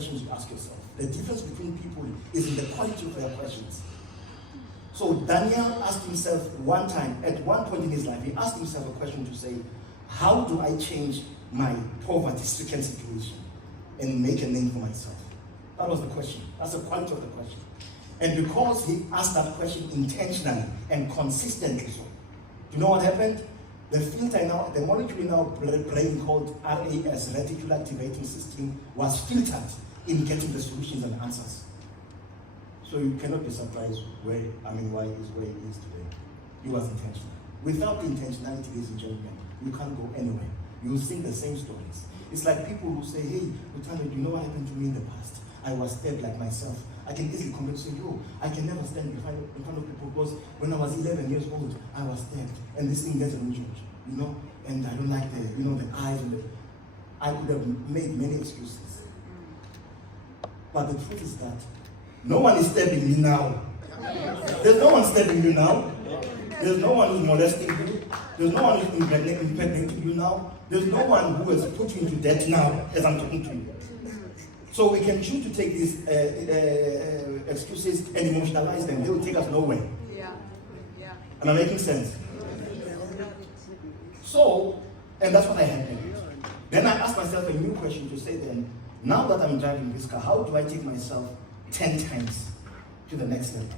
questions you ask yourself. The difference between people is in the quality of their questions. So Daniel asked himself one time, at one point in his life, he asked himself a question to say, how do I change my poverty-stricken situation and make a name for myself? That was the question. That's the quality of the question. And because he asked that question intentionally and consistently so, do you know what happened? The filter now, the molecule in our brain called RAS, reticular activating system, was filtered in getting the solutions and answers. So you cannot be surprised why he is where he is today. He was intentional. Without the intentionality, ladies and gentlemen, you can't go anywhere. You will sing the same stories. It's like people who say, hey, Lutando, do you know what happened to me in the past? I was stabbed like myself. I can easily compare to say, I can never stand in front of people because when I was 11 years old, I was stabbed. And this thing gets injured, and I don't like the eyes. I could have made many excuses. But the truth is that no one is stabbing me now. There's no one stabbing you now. There's no one who's molesting you. There's no one who's impregnating you now. There's no one who has put you into debt now as I'm talking to you. So we can choose to take these excuses and emotionalize them. They will take us nowhere. Am I making sense? So, and that's what I had. Then I asked myself a new question to say then, now that I'm driving this car, how do I take myself 10 times to the next level?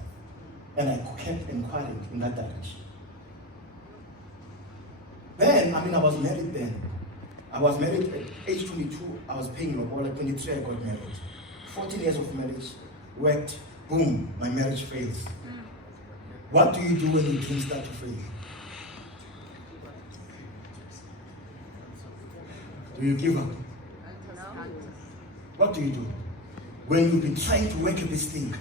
And I kept inquiring in that direction. Then, I was married then. I was married at age 22, I was paying lobola. At 23, I got married. 14 years of marriage, worked, boom, my marriage fails. What do you do when your dreams start to fail? Do you give up? What do you do? When you've been trying to work at this thing,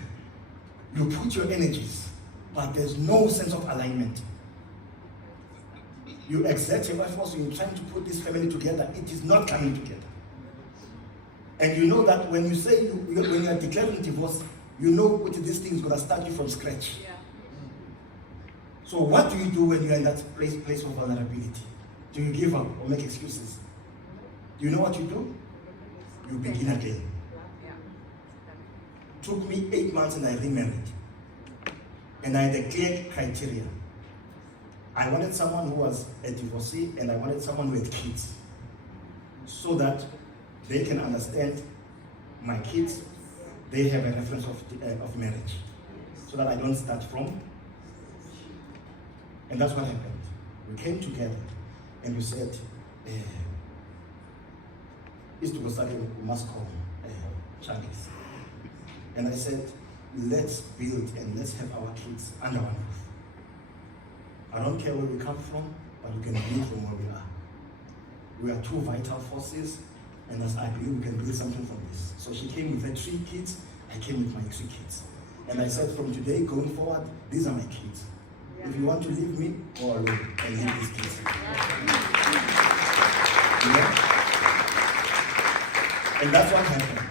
you put your energies, but there's no sense of alignment. You exert your efforts, you're trying to put this family together, it is not coming together. And you know that when you say, when you are declaring divorce, you know what this thing is going to start you from scratch. Yeah. So what do you do when you're in that place of vulnerability? Do you give up or make excuses? Do you know what you do? You begin again. Took me 8 months and I remarried. And I had a clear criteria. I wanted someone who was a divorcee and I wanted someone who had kids. So that they can understand my kids, they have a reference of marriage. So that I don't start from. And that's what happened. We came together and we said, is to go study Moscow, Chinese. And I said, let's build and let's have our kids under one roof. I don't care where we come from, but we can build from where we are. We are two vital forces, and as I believe we can build something from this. So she came with her 3 kids, I came with my 3 kids. And I said, from today going forward, these are my kids. If you want to leave me, go alone and leave these kids. Yeah? And that's what happened.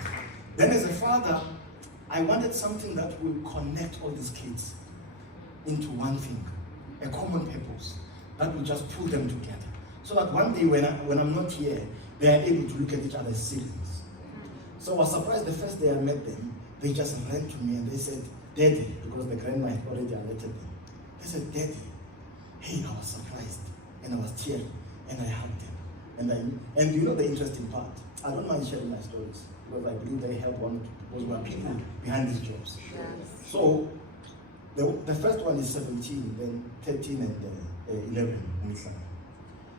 Then as a father, I wanted something that will connect all these kids into one thing, a common purpose that will just pull them together. So that one day when I'm not here, they are able to look at each other as siblings. So I was surprised the first day I met them, they just ran to me and they said, Daddy, because the grandma had already alerted them. They said, Daddy. Hey, I was surprised and I was tearing and I hugged them. And you know the interesting part? I don't mind sharing my stories because I believe they help one because we are people behind these jobs. Yes. So the first one is 17, then 13 and 11.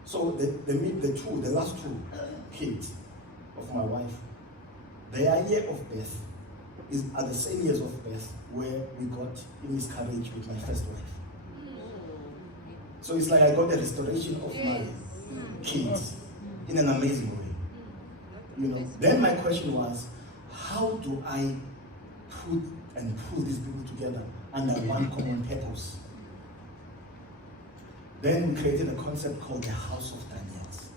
So the last 2 kids of my wife, their year of birth is at the same years of birth where we got a miscarriage with my first wife. So it's like I got the restoration of my kids in an amazing way. Then my question was, how do I put and pull these people together under one common purpose? Then we created a concept called the House of Daniels.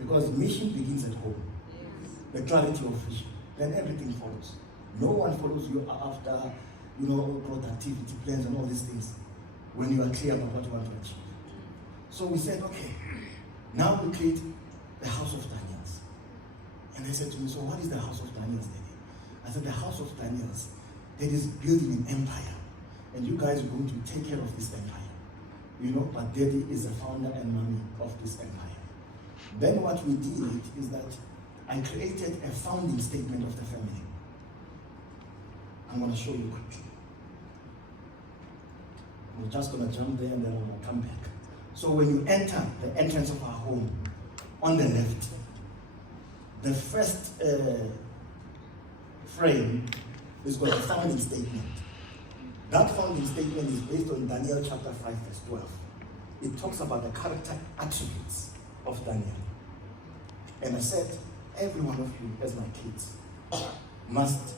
Because mission begins at home. The clarity of vision. Then everything follows. No one follows you after, productivity plans and all these things when you are clear about what you want to achieve. So we said, okay, now we create the House of Daniels. And they said to me, so what is the house of Daniels, Daddy? I said, the house of Daniels, that is building an empire. And you guys are going to take care of this empire. You know, but Daddy is the founder and mommy of this empire. Then what we did is that I created a founding statement of the family. I'm going to show you quickly. We're just going to jump there and then we'll come back. So when you enter the entrance of our home, on the left, the first frame is called a founding statement. That founding statement is based on Daniel chapter 5 verse 12. It talks about the character attributes of Daniel. And I said, every one of you as my kids must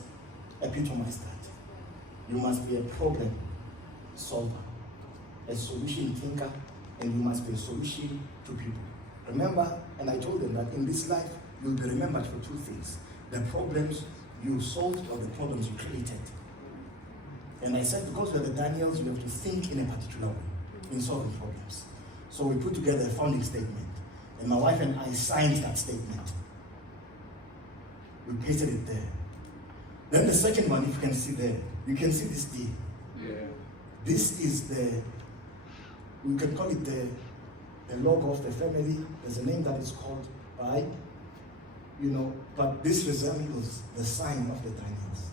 epitomize that. You must be a problem solver, a solution thinker, and you must be a solution to people. Remember, and I told them that in this life, you'll be remembered for two things: the problems you solved or the problems you created. And I said, because we're the Daniels, you have to think in a particular way in solving problems. So we put together a founding statement, and my wife and I signed that statement. We pasted it there. Then the second one, if you can see there, you can see this D. Yeah. This is we can call it the logo of the family. There's a name that is called by, but this resembles the sign of the Daniels.